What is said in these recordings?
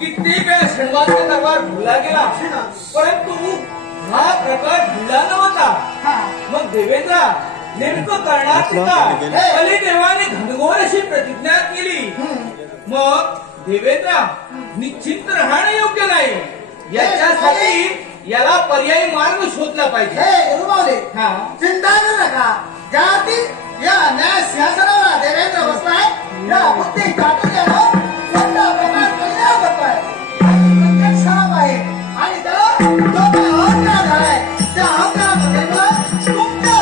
कित्येक वेळा शनिवारचा दरबार भुला गेला, परंतु हा प्रकार भुला नव्हता. मग देवेंद्र नेमकं करणार काय? कलिदेवाने घनघोर अशी प्रतिज्ञा केली. मग देवेंद्र निश्चिंत राहणं योग्य नाही. याच्यासाठी याला पर्यायी मार्ग शोधला पाहिजे. चिंता करू नका. ज्यातील या न्याय सिंहासनावर देवेंद्र बसलाय, या बुद्धी काढून द्यावं कोणता प्रकार कल्याण करतोय प्रत्यक्ष आहे. आणि त्याला जो काही अहंकार झालाय त्या अहंकारामध्ये तुमच्या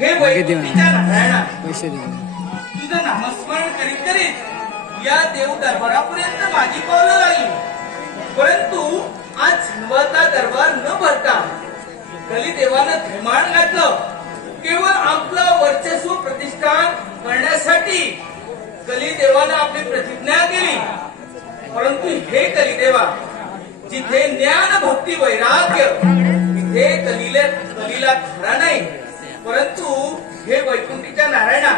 हे वैकुंठीच्या नारायणा, तुझं नामस्मरण करीत करीत या देव दरबारापर्यंत माझी पावलं लागली. परंतु आज शनिवारचा दरबार न भरता कलिदेवानं थैमान घातलं. केवळ आपलं वर्चस्व प्रतिष्ठान करण्यासाठी कलिदेवानं आपली प्रतिज्ञा केली. परंतु हे कलिदेवा, जिथे ज्ञान भक्ती वैराग्य तिथे कलीला खरा नाही. परंतु हे वैकुंठीच्या नारायणा,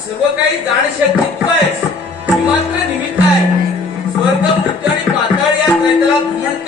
सर्व काही जाण शक्ती तू आहेस. मी मात्र निमित्त आहे. स्वर्ग मृत्यू आणि